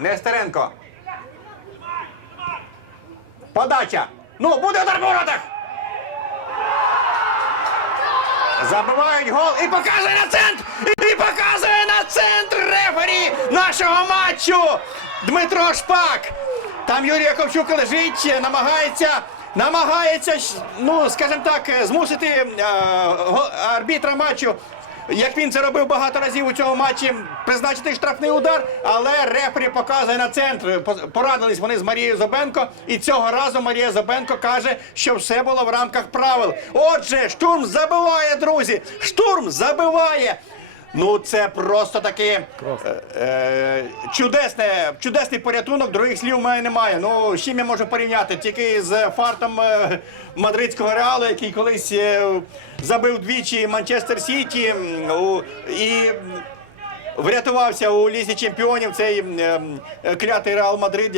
Нестеренко. Подача. Ну, буде удар по воротах. Забивають гол і показує на центр! І показує на центр рефері нашого матчу! Дмитро Шпак! Там Юрій Яковчук лежить, намагається, намагається, ну, скажімо так, змусити е, арбітра матчу, як він це робив багато разів у цьому матчі, призначити штрафний удар, але рефері показує на центр. Порадились вони з Марією Зобенко, і цього разу Марія Зобенко каже, що все було в рамках правил. Отже, штурм забиває, друзі! Штурм забиває! Ну, це просто таки е, е, чудесне, чудесний порятунок, других слів у мене немає. Ну, з чим я можу порівняти? Тільки з фартом е, мадридського реалу, який колись е, забив двічі Манчестер Сіті у- і врятувався у лізі чемпіонів цей м, е, клятий Реал Мадрид.